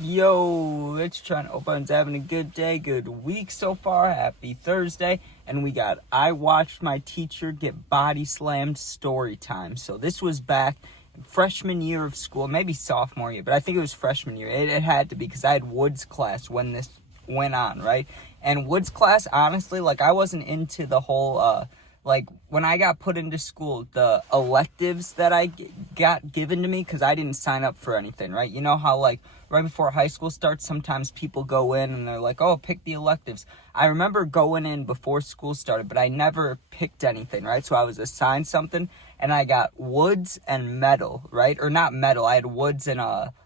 Yo, it's trying to open. Having a good day, good week so far. Happy Thursday. And we got I Watched My Teacher Get Body Slammed story time. So this was back in freshman year of school, maybe sophomore year, but I think it was freshman year. It had to be because I had Woods class when this went on, right? And Woods class, honestly, I wasn't into the whole, when I got put into school, the electives that I got given to me, because I didn't sign up for anything, right? You know how, right before high school starts, sometimes people go in and they're like, oh, pick the electives. I remember going in before school started, but I never picked anything, right? So I was assigned something, and I got Woods and metal, right? Or not metal, I had Woods and,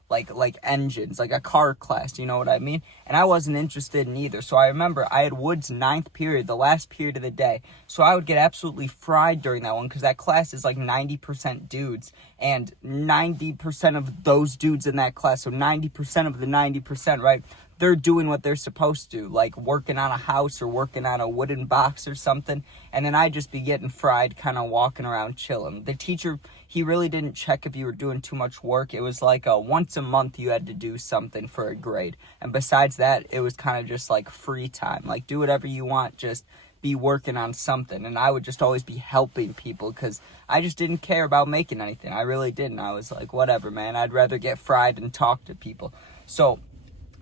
like engines, like a car class, you know what I mean? And I wasn't interested in either. So I remember I had Wood's 9th period, the last period of the day. So I would get absolutely fried during that one because that class is like 90% dudes. And 90% of those dudes in that class, so 90% of the 90%, right? They're doing what they're supposed to, like working on a house or working on a wooden box or something. And then I'd just be getting fried, kind of walking around chilling. The teacher, he really didn't check if you were doing too much work. It was like once a month you had to do something for a grade. And besides that, it was kind of just like free time. Like do whatever you want, just be working on something. And I would just always be helping people because I just didn't care about making anything. I really didn't. I was like, whatever, man. I'd rather get fried and talk to people. So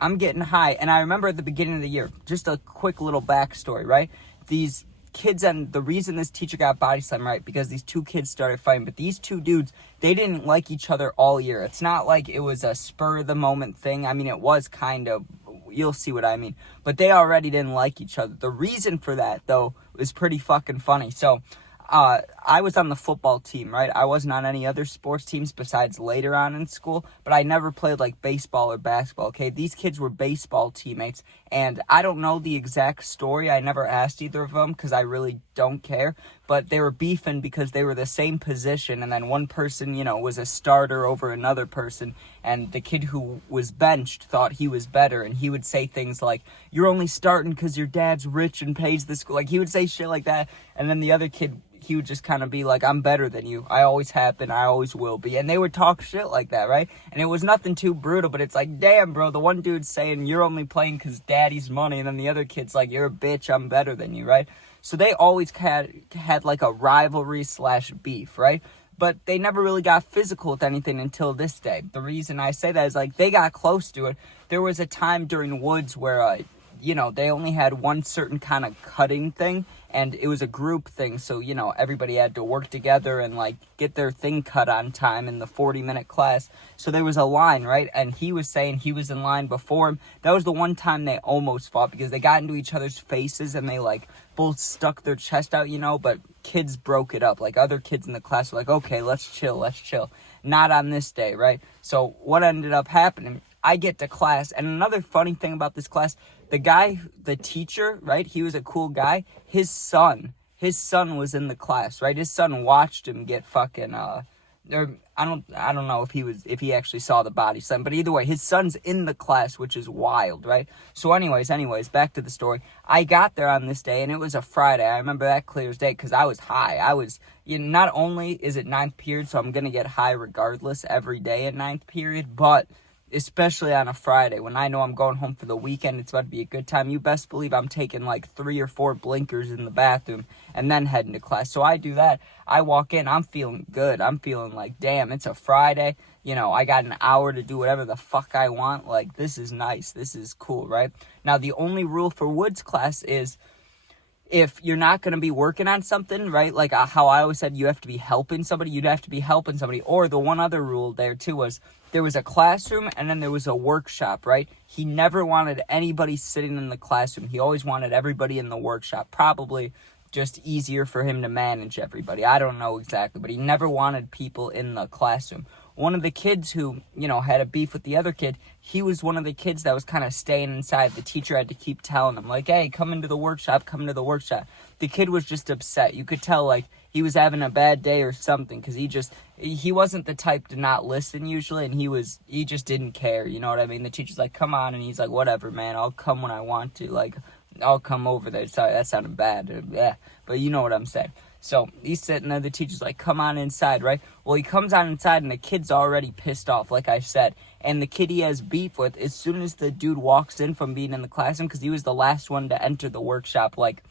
I'm getting high, and I remember at the beginning of the year, just a quick little backstory, right? These kids, and the reason this teacher got body slammed, right, because these two kids started fighting, but these two dudes, they didn't like each other all year. It's not like it was a spur-of-the-moment thing. I mean, it was kind of, you'll see what I mean, but they already didn't like each other. The reason for that, though, was pretty fucking funny. So I was on the football team, right? I wasn't on any other sports teams besides later on in school, but I never played like baseball or basketball, okay? These kids were baseball teammates, and I don't know the exact story. I never asked either of them because I really don't care, but they were beefing because they were the same position, and then one person, was a starter over another person, and the kid who was benched thought he was better, and he would say things like, you're only starting because your dad's rich and pays the school. Like, he would say shit like that, and then the other kid, he would just kind of be like, I'm better than you. I always have been. I always will be. And they would talk shit like that, right? And it was nothing too brutal, but it's like, damn, bro, the one dude's saying you're only playing because daddy's money, and then the other kid's like, you're a bitch, I'm better than you, right? So they always had like a rivalry / beef, right? But they never really got physical with anything until this day. The reason I say that is like they got close to it. There was a time during Woods where, they only had one certain kind of cutting thing, and it was a group thing, so, everybody had to work together and, get their thing cut on time in the 40-minute class. So there was a line, right? And he was saying he was in line before him. That was the one time they almost fought because they got into each other's faces and they, both stuck their chest out, but kids broke it up. Other kids in the class were like, okay, let's chill. Not on this day, right? So what ended up happening, I get to class, and another funny thing about this class, the teacher, right, he was a cool guy, his son was in the class, right, his son watched him get fucking, or I don't know if he actually saw the body slam, but either way, his son's in the class, which is wild, right? So anyways, back to the story. I got there on this day, and it was a Friday. I remember that clear as day, because I was high. I was, not only is it 9th period, so I'm gonna get high regardless every day in 9th period, but especially on a Friday when I know I'm going home for the weekend, it's about to be a good time. You best believe I'm taking 3 or 4 blinkers in the bathroom and then heading to class. So I do that. I walk in, I'm feeling good. I'm feeling like, damn, it's a Friday. I got an hour to do whatever the fuck I want. This is nice. This is cool, right? Now, the only rule for Woods class is if you're not going to be working on something, right, how I always said you have to be helping somebody, you'd have to be helping somebody. Or the one other rule there, too, was there was a classroom and then there was a workshop, right? He never wanted anybody sitting in the classroom. He always wanted everybody in the workshop. Probably just easier for him to manage everybody. I don't know exactly, but he never wanted people in the classroom. One of the kids who, had a beef with the other kid, he was one of the kids that was kind of staying inside. The teacher had to keep telling him, hey, come into the workshop. The kid was just upset. You could tell, he was having a bad day or something, because he wasn't the type to not listen usually, and he just didn't care, you know what I mean? The teacher's like, come on, and he's like, whatever, man, I'll come when I want to, I'll come over there. Sorry, that sounded bad, yeah, but you know what I'm saying. So he's sitting there, the teacher's like, come on inside, right? Well, he comes on inside, and the kid's already pissed off, like I said, and the kid he has beef with, as soon as the dude walks in from being in the classroom, because he was the last one to enter the workshop, like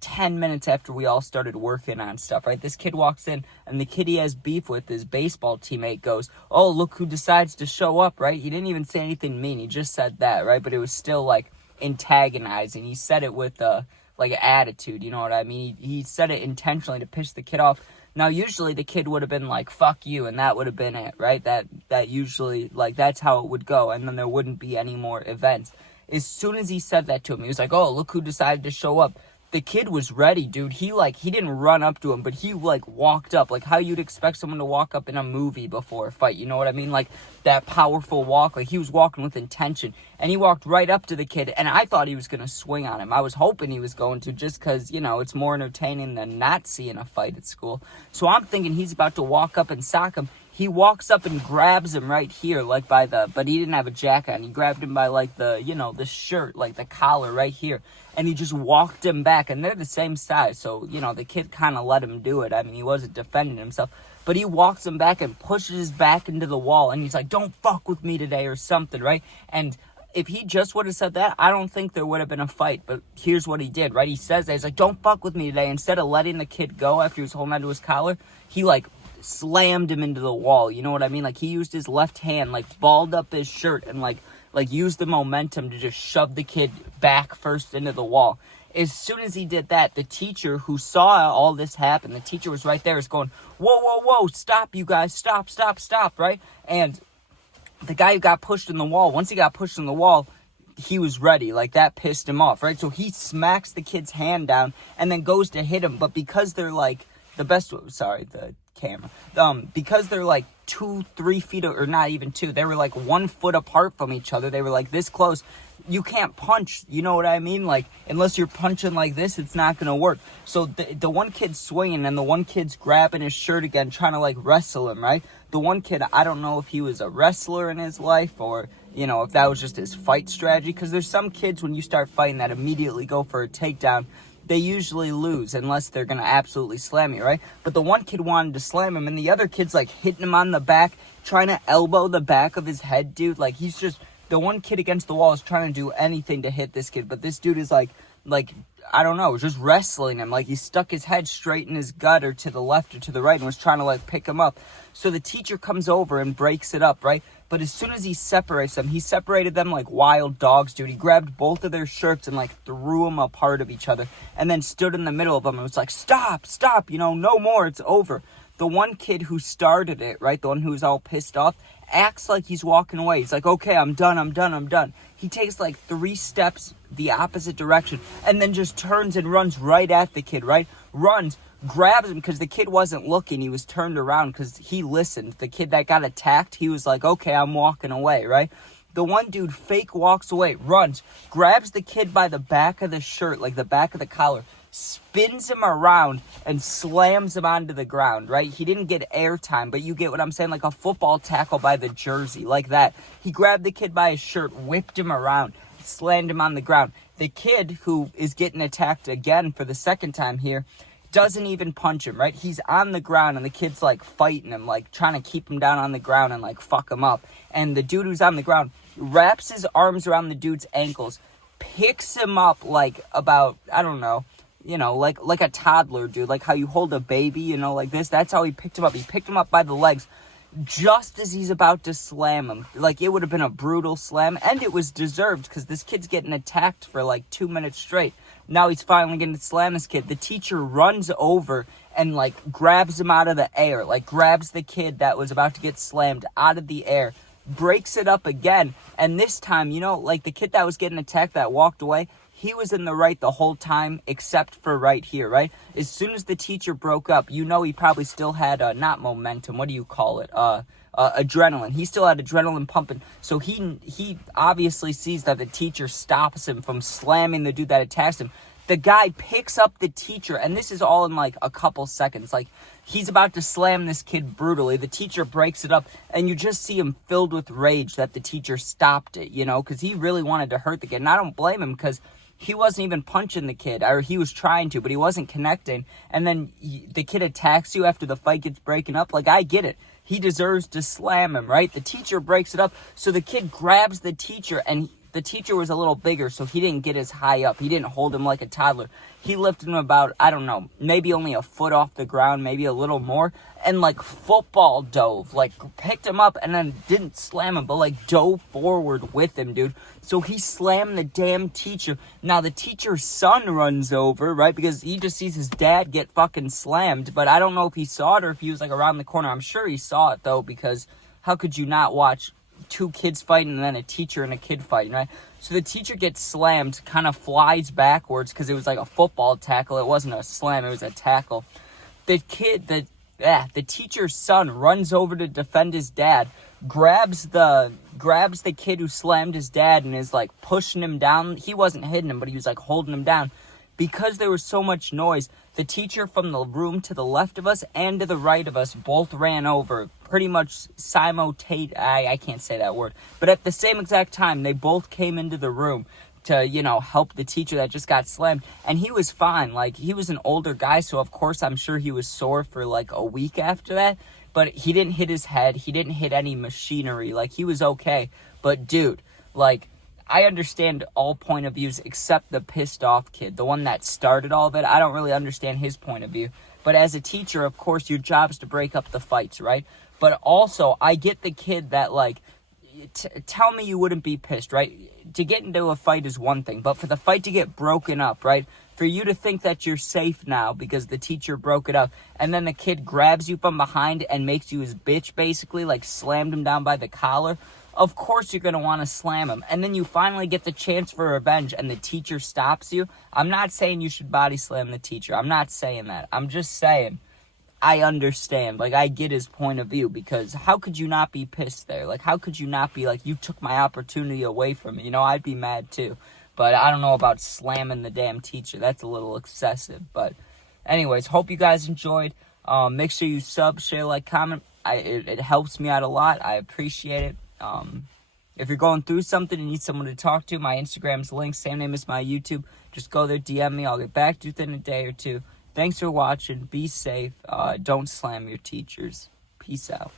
10 minutes after we all started working on stuff, right? This kid walks in, and the kid he has beef with, his baseball teammate, goes, oh, look who decides to show up, right? He didn't even say anything mean. He just said that, right? But it was still, like, antagonizing. He said it with, like, attitude, you know what I mean? He said it intentionally to piss the kid off. Now, usually the kid would have been like, fuck you, and that would have been it, right? That usually, like, that's how it would go, and then there wouldn't be any more events. As soon as he said that to him, he was like, oh, look who decided to show up. The kid was ready, dude. He didn't run up to him, but he, like, walked up. Like, how you'd expect someone to walk up in a movie before a fight, you know what I mean? Like, that powerful walk. Like, he was walking with intention. And he walked right up to the kid, and I thought he was going to swing on him. I was hoping he was going to, just because, you know, it's more entertaining than not seeing a fight at school. So I'm thinking he's about to walk up and sock him. He walks up and grabs him right here, like but he didn't have a jacket on. He grabbed him by, like, the shirt, like the collar right here. And he just walked him back, and they're the same size. So, you know, the kid kind of let him do it. I mean, he wasn't defending himself. But he walks him back and pushes his back into the wall. And he's like, don't fuck with me today or something, right? And if he just would have said that, I don't think there would have been a fight. But here's what he did, right? He says that. He's like, don't fuck with me today. Instead of letting the kid go after he was holding onto his collar, he, like, slammed him into the wall. You know what I mean? Like, he used his left hand, like, balled up his shirt and, like used the momentum to just shove the kid back first into the wall. As soon as he did that, the teacher who saw all this happen, the teacher was right there, is going, whoa, whoa, whoa, stop, you guys, stop, right? And the guy who got pushed in the wall, once he got pushed in the wall, he was ready. Like, that pissed him off, right? So he smacks the kid's hand down and then goes to hit him. But because they're, like, the camera. Because they're, like, 2-3 feet, or not even 2, they were, like, 1 foot apart from each other. They were, like, this close. You can't punch, you know what I mean? Like, unless you're punching like this, it's not gonna work. So the one kid's swinging, and the one kid's grabbing his shirt again, trying to, like, wrestle him, right? The one kid, I don't know if he was a wrestler in his life, or, you know, if that was just his fight strategy, because there's some kids, when you start fighting, that immediately go for a takedown. They usually lose unless they're going to absolutely slam you, right? But the one kid wanted to slam him, and the other kid's, like, hitting him on the back, trying to elbow the back of his head, dude. Like, he's just, the one kid against the wall is trying to do anything to hit this kid, but this dude is, like, I don't know, just wrestling him. Like, he stuck his head straight in his gut, or to the left or to the right, and was trying to, like, pick him up. So the teacher comes over and breaks it up, right? But as soon as he separates them, he separated them like wild dogs, dude. He grabbed both of their shirts and, like, threw them apart of each other, and then stood in the middle of them and was like, stop, you know, no more, it's over. The one kid who started it, right, the one who's all pissed off, acts like he's walking away. He's like, okay, I'm done. He takes, like, 3 steps the opposite direction, and then just turns and runs right at the kid, right? Runs, grabs him, because the kid wasn't looking. He was turned around because he listened. The kid that got attacked, he was like, okay, I'm walking away, right? The one dude fake walks away, runs, grabs the kid by the back of the shirt, like the back of the collar, spins him around, and slams him onto the ground, right? He didn't get airtime, but you get what I'm saying, like a football tackle by the jersey, like that. He grabbed the kid by his shirt, whipped him around, slammed him on the ground. The kid who is getting attacked again for the second time here doesn't even punch him, right? He's on the ground, and the kid's, like, fighting him, like, trying to keep him down on the ground and, like, fuck him up. And the dude who's on the ground wraps his arms around the dude's ankles, picks him up, like, about, I don't know, you know, like a toddler, dude, like how you hold a baby, you know, like this. That's how he picked him up. He picked him up by the legs just as he's about to slam him. Like, it would have been a brutal slam, and it was deserved, because this kid's getting attacked for, like, 2 minutes straight. Now he's finally going to slam this kid. The teacher runs over and, like, grabs him out of the air, like, grabs the kid that was about to get slammed out of the air, breaks it up again, and this time, you know, like, the kid that was getting attacked that walked away, he was in the right the whole time, except for right here, right? As soon as the teacher broke up, you know, he probably still had, not momentum, what do you call it? Adrenaline. He still had adrenaline pumping. So he obviously sees that the teacher stops him from slamming the dude that attacks him. The guy picks up the teacher, and this is all in, like, a couple seconds. Like, he's about to slam this kid brutally. The teacher breaks it up, and you just see him filled with rage that the teacher stopped it, you know, because he really wanted to hurt the kid. And I don't blame him, because he wasn't even punching the kid, or he was trying to, but he wasn't connecting. And then the kid attacks you after the fight gets breaking up. Like, I get it. he deserves to slam him, right? The teacher breaks it up, so the kid grabs the teacher, and the teacher was a little bigger, so he didn't get as high up. He didn't hold him like a toddler. He lifted him about, I don't know, maybe only a foot off the ground, maybe a little more, and like football dove, like picked him up and then didn't slam him, but like dove forward with him, dude. So he slammed the damn teacher. Now the teacher's son runs over, right, because he just sees his dad get fucking slammed, but I don't know if he saw it or if he was like around the corner. I'm sure he saw it though, because how could you not watch two kids fighting and then a teacher and a kid fighting, right? So the teacher gets slammed, kind of flies backwards because it was like a football tackle. It wasn't a slam, it was a tackle. The teacher's son runs over to defend his dad, grabs the kid who slammed his dad and is like pushing him down. He wasn't hitting him, but he was like holding him down. Because there was so much noise, the teacher from the room to the left of us and to the right of us both ran over pretty much simultaneously. I can't say that word. But at the same exact time, they both came into the room to, help the teacher that just got slammed. And he was fine. Like, he was an older guy, so of course I'm sure he was sore for like a week after that. But he didn't hit his head. He didn't hit any machinery. Like, he was okay. But dude, like, I understand all point of views except the pissed off kid, the one that started all of it. I don't really understand his point of view. But as a teacher, of course, your job is to break up the fights, right? But also, I get the kid that, like, tell me you wouldn't be pissed, right? To get into a fight is one thing, but for the fight to get broken up, right? For you to think that you're safe now because the teacher broke it up, and then the kid grabs you from behind and makes you his bitch, basically, like slammed him down by the collar. Of course you're going to want to slam him. And then you finally get the chance for revenge and the teacher stops you. I'm not saying you should body slam the teacher. I'm not saying that. I'm just saying I understand. Like, I get his point of view, because how could you not be pissed there? Like, how could you not be like, you took my opportunity away from me? I'd be mad too. But I don't know about slamming the damn teacher. That's a little excessive. But anyways, hope you guys enjoyed. Make sure you sub, share, like, comment. It helps me out a lot. I appreciate it. If you're going through something and need someone to talk to, my Instagram's linked, same name as my YouTube. Just go there, DM me. I'll get back to you within a day or two. Thanks for watching. Be safe. Don't slam your teachers. Peace out.